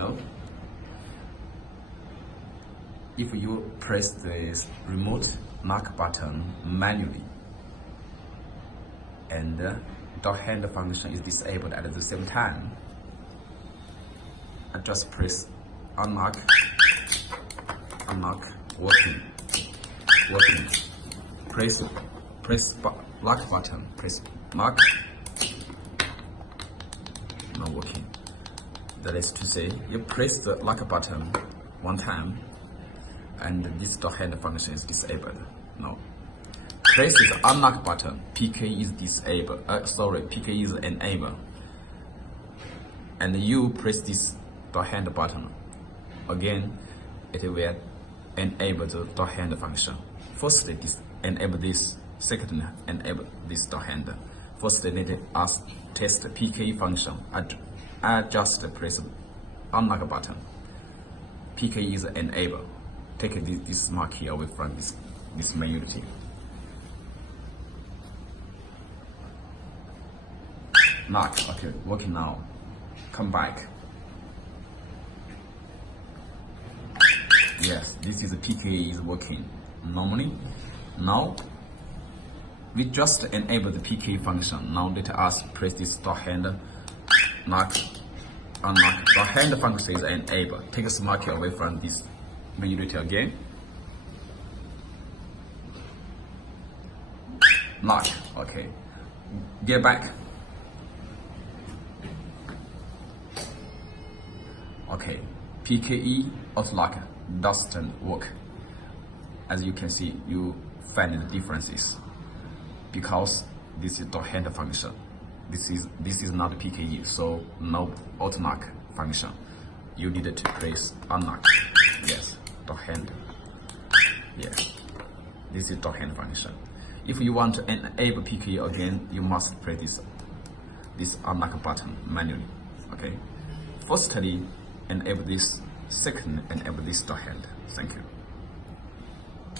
Hello. If you press this remote lock button manually and the door handle function is disabled at the same time, I just press unlock, working, press lock button, press lock, not working. That is to say, you press the lock button one time and this door handle function is disabled. No. Press the unlock button, PKE is disabled. PKE is enabled. And you press this door handle button. Again, it will enable the door handle function. Firstly, enable this. Secondly, enable this door handle. Firstly, let us test PKE function. I just press unlock button. PKE is enabled. Take this mark here away from this main unit. Lock, okay, working now. Come back. Yes, this is the PKE is working normally. Now, we just enable the PKE function. Now let us press this door handle, lock, unlock. Door handle function is enabled. Take this marker away from this main unit again. Lock, okay. Get back. Okay, PKE auto-lock doesn't work. As you can see, you find the differences because this is door handle function. This is not PKE, so no auto-lock function. You need to press unlock. Yes, door handle. Yes, this is door handle function. If you want to enable PKE again, you must press this unlock button manually. Okay. Firstly, enable this. Second, enable this door handle. Thank you.